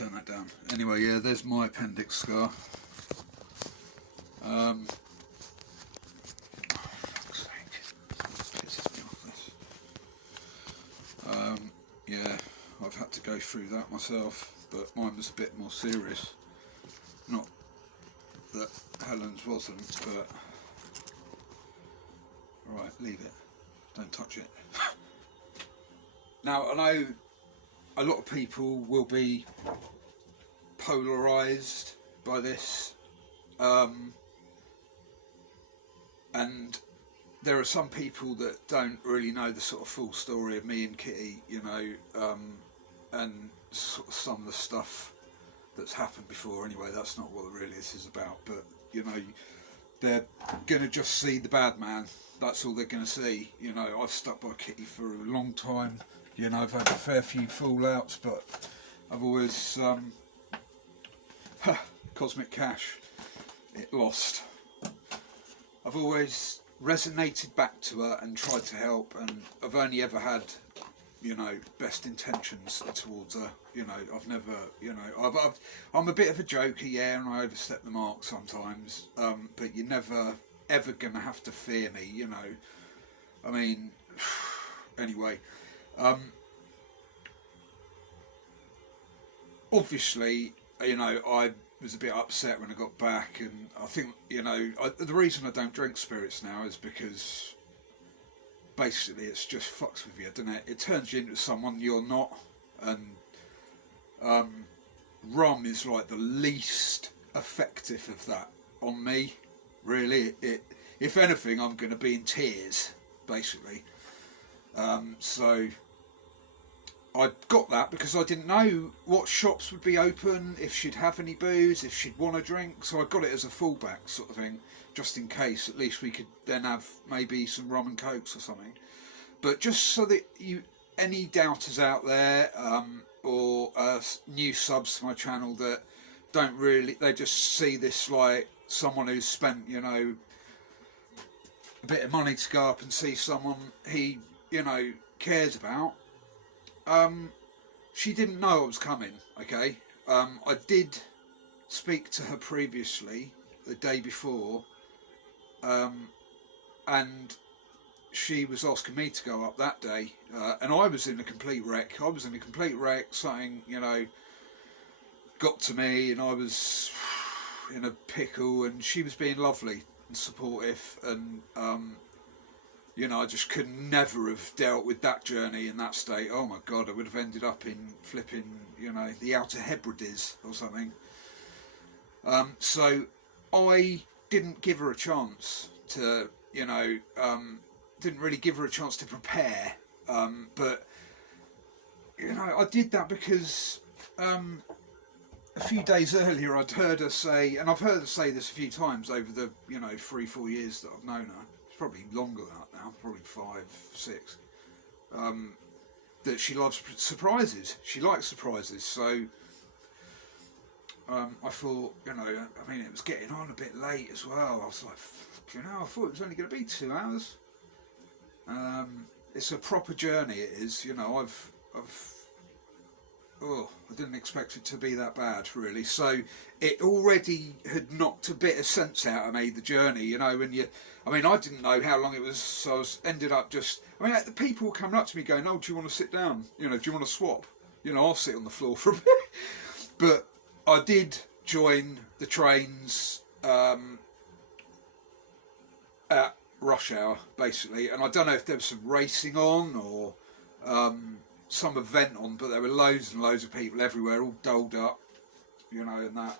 turn that down. Anyway, yeah, there's my appendix scar. Yeah, I've had to go through that myself, but mine was a bit more serious. Not that Helen's wasn't, but right, leave it. Don't touch it. Now, I know a lot of people will be polarised by this, and there are some people that don't really know the sort of full story of me and Kitty, you know, and sort of some of the stuff that's happened before. Anyway, that's not what really this is about, but you know, they're gonna just see the bad man. That's all they're gonna see. You know, I've stuck by Kitty for a long time. You know, I've had a fair few fallouts, but I've always cosmic cash, it lost. I've always resonated back to her and tried to help, and I've only ever had, you know, best intentions towards her. You know, I've never, you know, I'm a bit of a joker, yeah, and I overstep the mark sometimes, but you're never ever gonna have to fear me, you know. I mean, anyway, obviously, you know, I was a bit upset when I got back, and I think, you know, the reason I don't drink spirits now is because basically it's just fucks with you, doesn't it? It turns you into someone you're not, and rum is like the least effective of that on me, really. If anything, I'm going to be in tears, basically. So I got that because I didn't know what shops would be open, if she'd have any booze, if she'd want a drink, so I got it as a fallback sort of thing, just in case. At least we could then have maybe some rum and cokes or something. But just so that any doubters out there, or new subs to my channel that don't really, they just see this like someone who's spent, you know, a bit of money to go up and see someone he, you know, cares about. She didn't know I was coming, okay? I did speak to her previously, the day before, and she was asking me to go up that day, and I was in a complete wreck. Something, you know, got to me, and I was in a pickle, and she was being lovely and supportive, and you know, I just could never have dealt with that journey in that state. Oh my God, I would have ended up in flipping, you know, the Outer Hebrides or something. So I didn't give her a chance to, you know, didn't really give her a chance to prepare. But, you know, I did that because a few days earlier I'd heard her say, and I've heard her say this a few times over the, you know, 3-4 years that I've known her. Probably longer than that now, probably 5, 6, that she loves surprises. She likes surprises, so I thought, you know, I mean, it was getting on a bit late as well. I was like, you know, I thought it was only going to be 2 hours. It's a proper journey, it is, you know. I didn't expect it to be that bad, really. So it already had knocked a bit of sense out of me, the journey, you know. When you, I mean, I didn't know how long it was, so I ended up just, I mean, the people were coming up to me going, oh, do you want to sit down? You know, do you want to swap? You know, I'll sit on the floor for a bit. But I did join the trains at rush hour, basically. And I don't know if there was some racing on or some event on, but there were loads and loads of people everywhere, all doled up, you know, and that.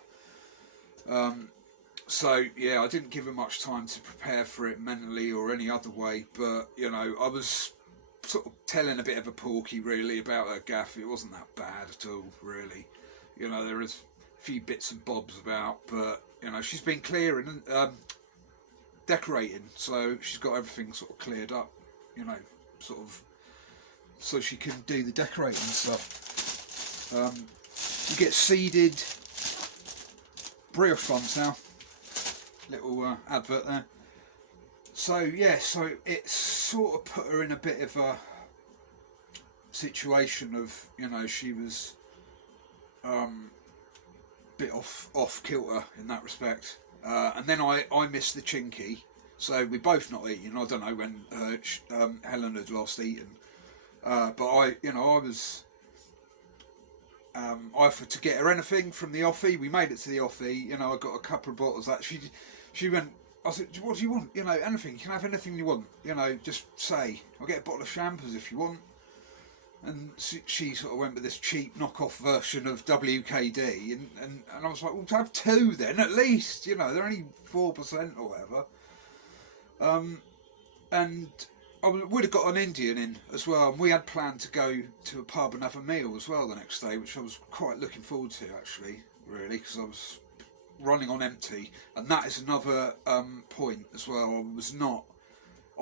So yeah, I didn't give her much time to prepare for it mentally or any other way, but you know, I was sort of telling a bit of a porky really about her gaff. It wasn't that bad at all, really. You know, there is a few bits and bobs about, but you know, she's been clearing and decorating, so she's got everything sort of cleared up, you know, sort of, so she can do the decorating stuff. You get seeded brioche buns now. Little advert there. So yeah, so it sort of put her in a bit of a situation of, you know, she was bit off kilter in that respect. And then I missed the chinky, so we both not eating. I don't know when Helen had last eaten, but I was. I offered to get her anything from the offie. We made it to the offie. I got a couple of bottles. That she went. I said, "What do you want? Anything. You can have anything you want. Just say. I'll get a bottle of shampoos if you want." And she sort of went with this cheap knockoff version of WKD, and I was like, "Well, to have two then at least. They're only 4% or whatever." And I would have got an Indian in as well, and we had planned to go to a pub and have a meal as well the next day, which I was quite looking forward to actually, really, because I was running on empty, and that is another point as well.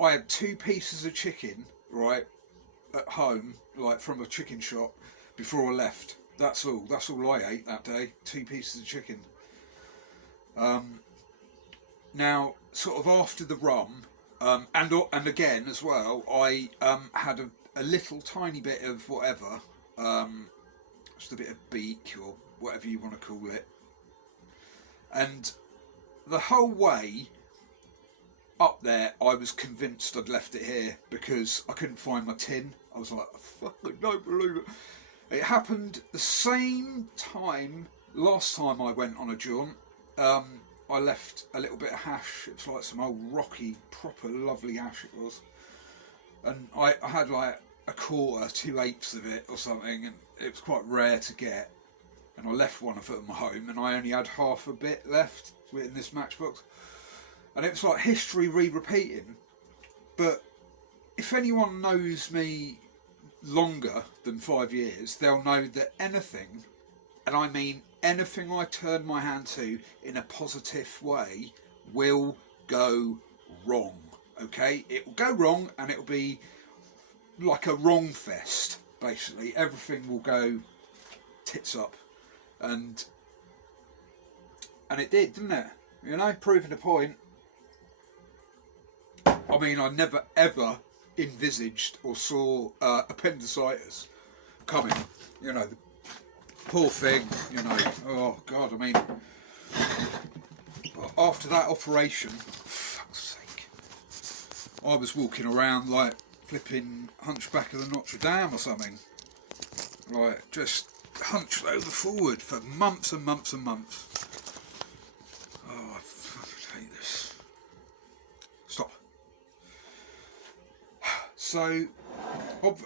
I had 2 pieces of chicken, right, at home, like from a chicken shop, before I left. That's all I ate that day, 2 pieces of chicken. Now, sort of after the rum, and again as well, I had a little tiny bit of whatever, just a bit of beak or whatever you want to call it, and the whole way up there I was convinced I'd left it here because I couldn't find my tin. I was like, I fucking don't believe it. It happened the same time last time I went on a jaunt. I left a little bit of hash. It was like some old rocky, proper lovely hash it was. And I had like a quarter, 2/8 of it or something, and it was quite rare to get. And I left one of it at my home, and I only had half a bit left in this matchbox. And it was like history re-repeating. But if anyone knows me longer than 5 years, they'll know that anything, and I mean anything I turn my hand to in a positive way, will go wrong. Okay? It will go wrong, and it will be like a wrong fest, basically. Everything will go tits up. And it did, didn't it? Proving the point. I mean, I never ever envisaged or saw appendicitis coming. The poor thing, oh God, I mean, after that operation, for fuck's sake, I was walking around like flipping Hunchback of the Notre Dame or something, like just hunched over forward for months and months and months. Oh, I fucking hate this. Stop. So,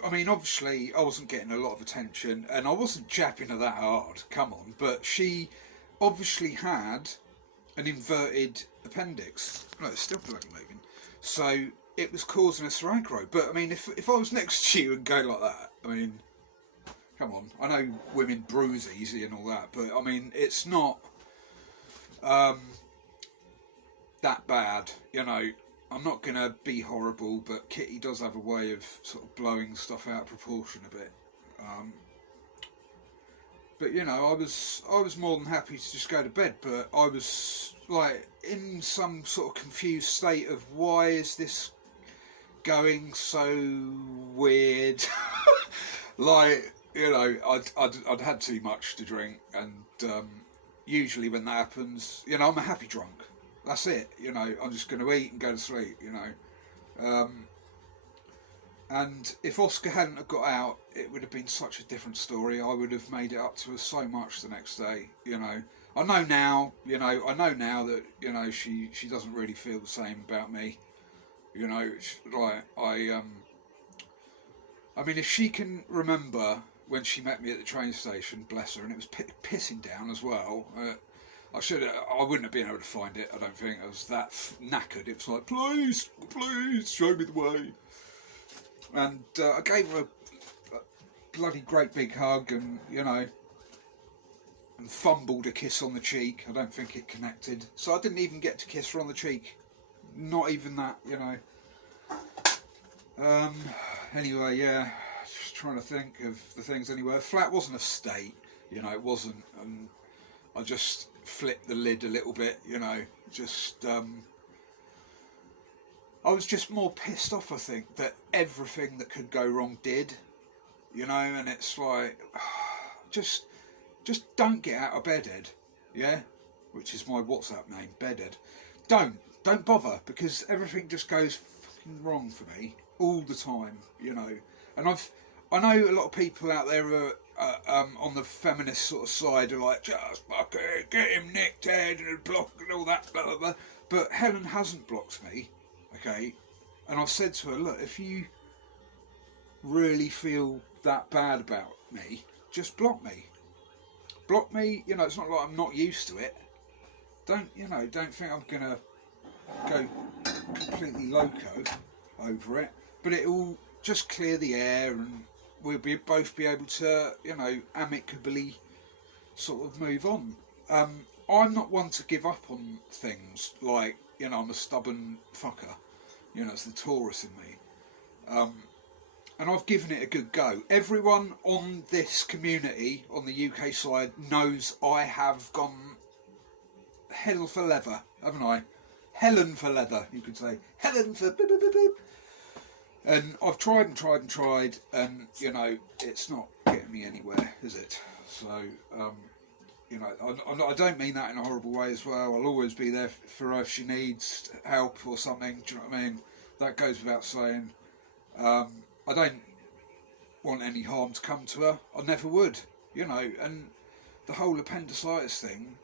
I mean, obviously, I wasn't getting a lot of attention, and I wasn't jabbing her that hard, come on, but she obviously had an inverted appendix. No, it's still bloody moving. So, it was causing a aggro. But, I mean, if I was next to you and go like that, I mean, come on. I know women bruise easy and all that, but, I mean, it's not that bad, I'm not going to be horrible, but Kitty does have a way of sort of blowing stuff out of proportion a bit. But I was more than happy to just go to bed, but I was like in some sort of confused state of why is this going so weird? Like, I'd had too much to drink, and usually when that happens, I'm a happy drunk. That's it, I'm just going to eat and go to sleep, and if Oscar hadn't have got out, it would have been such a different story. I would have made it up to her so much the next day, I know now that, she doesn't really feel the same about me, like, I mean, if she can remember when she met me at the train station, bless her, and it was pissing down as well, I wouldn't have been able to find it, I don't think. I was that knackered. It was like, please, show me the way. And I gave her a bloody great big hug and, and fumbled a kiss on the cheek. I don't think it connected. So I didn't even get to kiss her on the cheek. Not even that, Anyway, yeah, just trying to think of the things anyway. The flat wasn't a state, it wasn't. And I just flipped the lid a little bit, just I was just more pissed off, I think, that everything that could go wrong did, and it's like, just just don't get out of bed, Ed. Yeah, which is my WhatsApp name, Bedhead. Don't bother, because everything just goes fucking wrong for me all the time, you know. And I know a lot of people out there are on the feminist sort of side are like, just fucking get him nicked, Ed, and block and all that, blah blah blah. But Helen hasn't blocked me, okay. And I've said to her, look, if you really feel that bad about me, just block me. Block me, you know, it's not like I'm not used to it. Don't think I'm gonna go completely loco over it. But it'll just clear the air, and we'll both be able to, you know, amicably sort of move on. I'm not one to give up on things, like, you know, I'm a stubborn fucker. You know, it's the Taurus in me. And I've given it a good go. Everyone on this community, on the UK side, knows I have gone hell for leather, haven't I? Helen for leather, you could say. Helen for... Beep, beep, beep, beep. And I've tried and tried and tried, and, you know, it's not getting me anywhere, is it? So, you know, I don't mean that in a horrible way as well. I'll always be there for her if she needs help or something, do you know what I mean? That goes without saying. I don't want any harm to come to her. I never would, you know. And the whole appendicitis thing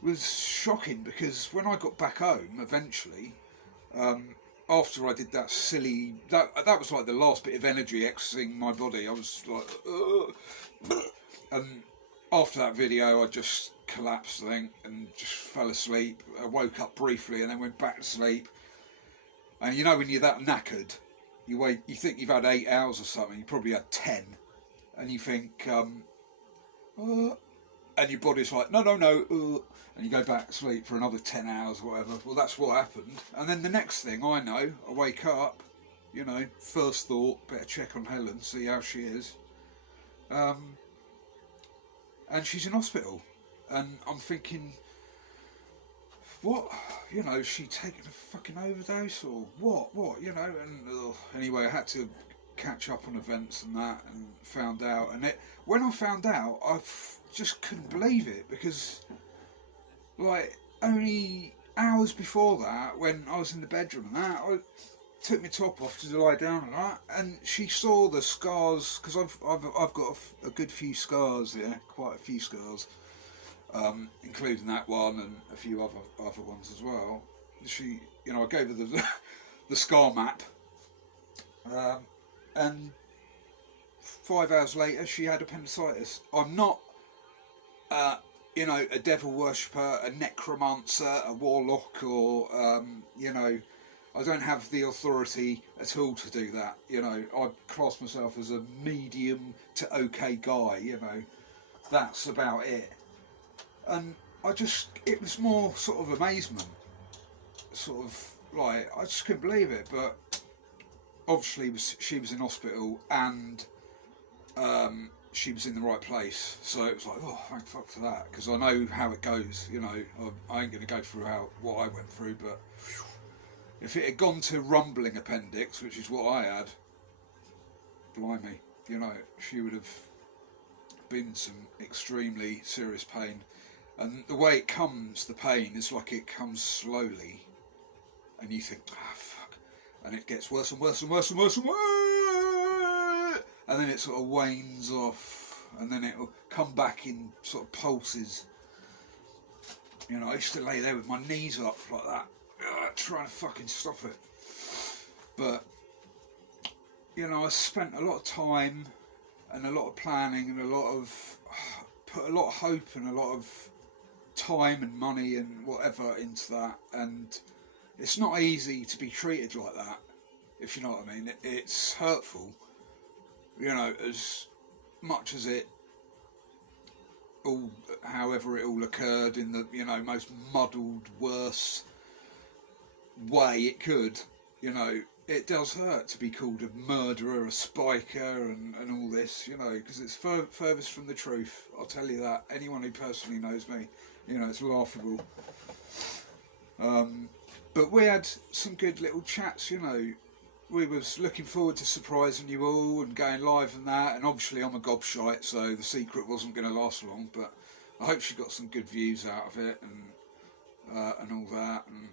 was shocking, because when I got back home eventually, after I did that silly, that was like the last bit of energy exiting my body. I was like, ugh. And after that video, I just collapsed, I think, and just fell asleep. I woke up briefly and then went back to sleep. And you know, when you're that knackered, you think you've had 8 hours or something, you probably had 10, and you think, and your body's like, no, and you go back to sleep for another 10 hours or whatever. Well, that's what happened. And then the next thing I know, I wake up, you know, first thought, better check on Helen, see how she is. And she's in hospital, and I'm thinking, what, you know, is she taking a fucking overdose or what, you know? And anyway, I had to catch up on events and that, and found out. And when I found out, I just couldn't believe it, because, like, only hours before that, when I was in the bedroom and that, I took my top off to lie down and that, and she saw the scars, because I've got a good few scars, yeah, quite a few scars. Including that one and a few other ones as well. She, you know, I gave her the scar map, and 5 hours later she had appendicitis. I'm not, you know, a devil worshipper, a necromancer, a warlock, or you know, I don't have the authority at all to do that. You know, I class myself as a medium to okay guy. You know, that's about it. And it was more sort of amazement, sort of like, I just couldn't believe it. But obviously she was in hospital, and she was in the right place, so it was like, oh, thank fuck for that, because I know how it goes, you know. I ain't going to go through what I went through, but if it had gone to rumbling appendix, which is what I had, blimey, you know, she would have been in some extremely serious pain. And the way it comes, the pain, is like it comes slowly, and you think, ah, fuck, and it gets worse and worse and worse and worse and worse, and then it sort of wanes off, and then it'll come back in sort of pulses. You know, I used to lay there with my knees up like that, trying to fucking stop it. But, you know, I spent a lot of time and a lot of planning and put a lot of hope and a lot of time and money and whatever into that, and it's not easy to be treated like that, if you know what I mean. It's hurtful, you know, as much as however it all occurred in the, you know, most muddled, worse way it could, you know. It does hurt to be called a murderer, a spiker, and all this, you know, because it's furthest from the truth. I'll tell you that. Anyone who personally knows me, you know, it's laughable. But we had some good little chats, you know, we was looking forward to surprising you all and going live and that, and obviously I'm a gobshite, so the secret wasn't going to last long, but I hope she got some good views out of it and all that, and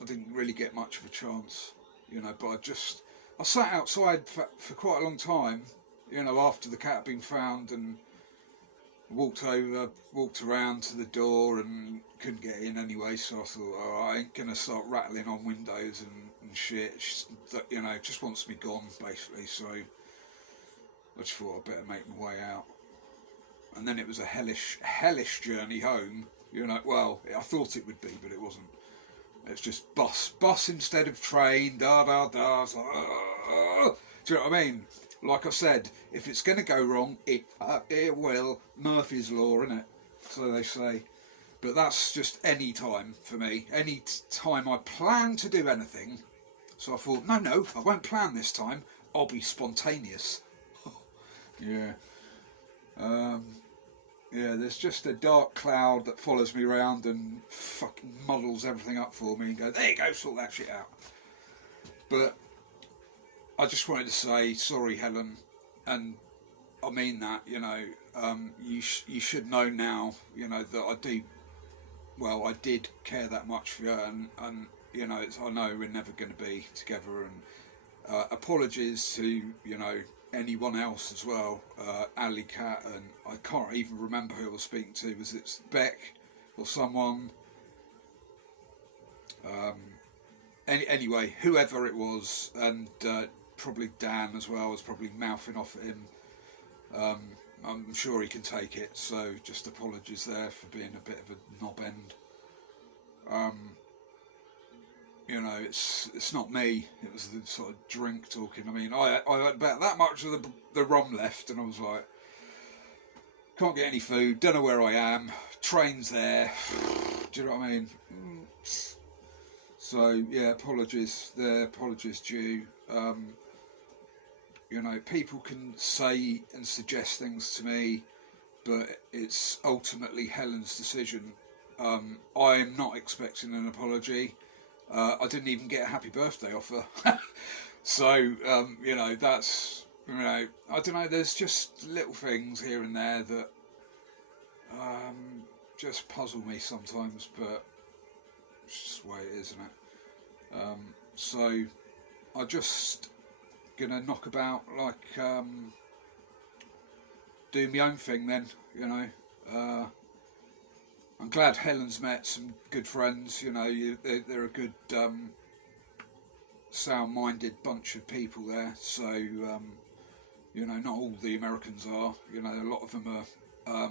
I didn't really get much of a chance, you know, but I sat outside for quite a long time, you know, after the cat had been found, and walked around to the door and couldn't get in anyway, so I thought, oh, I ain't gonna start rattling on windows and shit. You know, just wants me gone basically, so I just thought I'd better make my way out. And then it was a hellish journey home, you know. Well, I thought it would be, but it wasn't. It's just bus instead of train, da da da. Like, do you know what I mean? Like I said, if it's going to go wrong, it will. Murphy's Law, isn't it? So they say. But that's just any time for me. Any time I plan to do anything. So I thought, no, I won't plan this time. I'll be spontaneous. Yeah. Yeah, there's just a dark cloud that follows me around and fucking muddles everything up for me and go, there you go, sort that shit out. But I just wanted to say sorry, Helen, and I mean that, you know. You should know now, you know, that I did care that much for you, and you know, I know we're never going to be together, and apologies to, you know, anyone else as well, Ali Cat, and I can't even remember who I was speaking to. Was it Beck or someone? Anyway, whoever it was, and probably Dan as well, was probably mouthing off at him. I'm sure he can take it, so just apologies there for being a bit of a knob end. You know, it's not me. It was the sort of drink talking. I mean, I had about that much of the rum left, and I was like, can't get any food, don't know where I am, train's there. Do you know what I mean? So yeah, apologies there, apologies due. You know, people can say and suggest things to me, but it's ultimately Helen's decision. I am not expecting an apology. I didn't even get a happy birthday off her. So, you know, that's, you know, I don't know, there's just little things here and there that just puzzle me sometimes, but it's just the way it is, isn't it? So, I just gonna knock about like do my own thing then, you know. I'm glad Helen's met some good friends, you know. They're a good sound-minded bunch of people there, so you know, not all the Americans are, you know, a lot of them are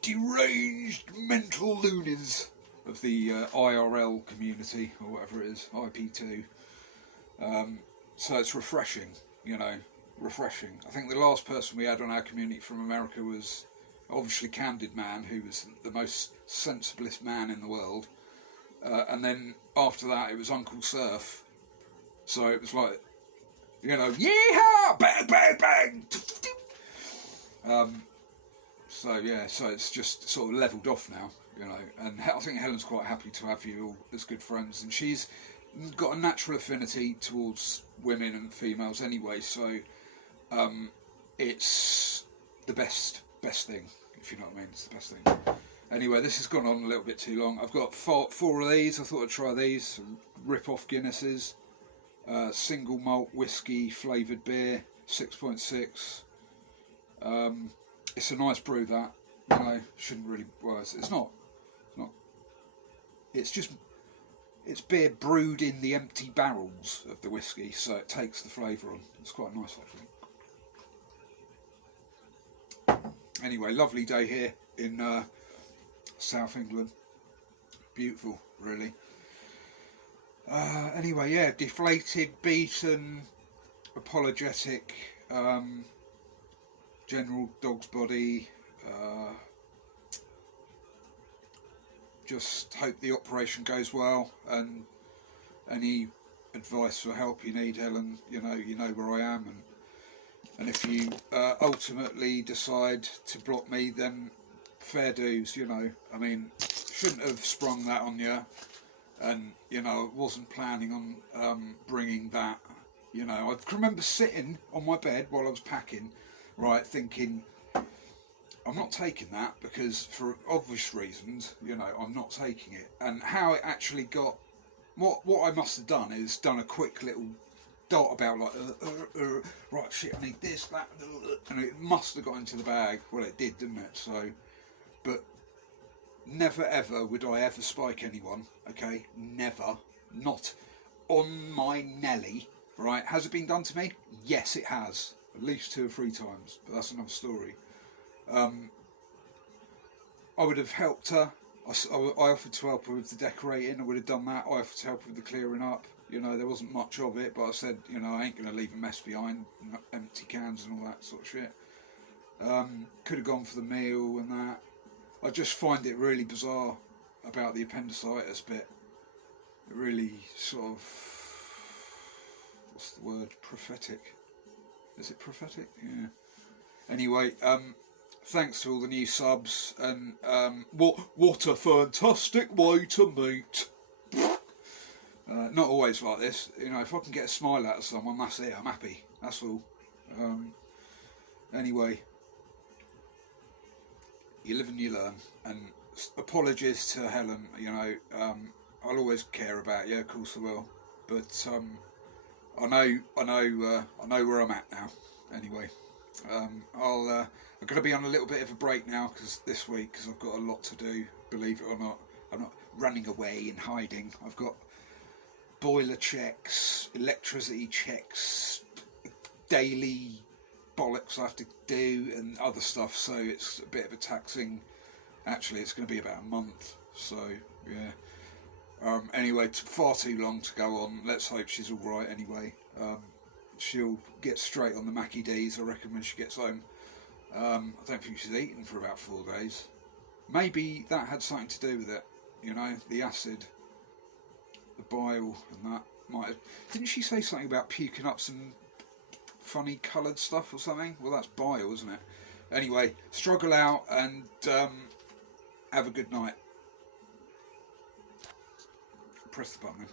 deranged mental loonies of the IRL community, or whatever it is, IP2. So it's refreshing, you know, refreshing. I think the last person we had on our community from America was obviously Candid Man, who was the most sensiblest man in the world. And then after that, it was Uncle Surf. So it was like, you know, yeehaw, bang, bang, bang. So yeah, so it's just sort of levelled off now, you know. And I think Helen's quite happy to have you all as good friends, and she's got a natural affinity towards women and females anyway, so it's the best thing, if you know what I mean. It's the best thing. Anyway, this has gone on a little bit too long. I've got four of these. I thought I'd try these rip-off Guinnesses, single malt whiskey flavoured beer, 6.6. It's a nice brew, that, you know. Shouldn't really, well, it's not, it's just, it's beer brewed in the empty barrels of the whiskey, so it takes the flavour on. It's quite nice, actually. Anyway, lovely day here in South England. Beautiful, really. Anyway, yeah, deflated, beaten, apologetic, general dog's body. Just hope the operation goes well, and any advice or help you need, Helen, you know where I am, and if you ultimately decide to block me, then fair dues, you know. I mean, shouldn't have sprung that on you, and you know, wasn't planning on bringing that You know, I can remember sitting on my bed while I was packing, right, thinking, I'm not taking that because for obvious reasons, you know, I'm not taking it. And how it actually got, what I must have done is done a quick little dot about like, right, shit, I need this, that, and it must have got into the bag. Well, it did, didn't it? So, but never ever would I ever spike anyone, okay? Never. Not on my Nelly, right? Has it been done to me? Yes, it has. At least 2 or 3 times, but that's another story. I would have helped her. I offered to help her with the decorating. I would have done that. I offered to help her with the clearing up. You know, there wasn't much of it, but I said, you know, I ain't going to leave a mess behind, empty cans and all that sort of shit. Could have gone for the meal and that. I just find it really bizarre about the appendicitis bit. It really sort of, what's the word, prophetic. Is it prophetic? Yeah. Anyway, thanks to all the new subs, and what a fantastic way to meet. Not always like this, you know. If I can get a smile out of someone, that's it. I'm happy. That's all. Anyway, you live and you learn. And apologies to Helen. You know, I'll always care about you. Of course I will. But I know where I'm at now. Anyway, I'm going to be on a little bit of a break now this week because I've got a lot to do. Believe it or not, I'm not running away and hiding. I've got boiler checks, electricity checks, daily bollocks I have to do, and other stuff. So it's a bit of a taxing. Actually, it's going to be about a month. So yeah. Anyway, it's far too long to go on. Let's hope she's all right. Anyway, she'll get straight on the Mackie D's, I reckon, when she gets home. I don't think she's eaten for about 4 days. Maybe that had something to do with it. You know, the acid, the bile, and that might have... Didn't she say something about puking up some funny coloured stuff or something? Well, that's bile, isn't it? Anyway, struggle out and have a good night. Press the button then.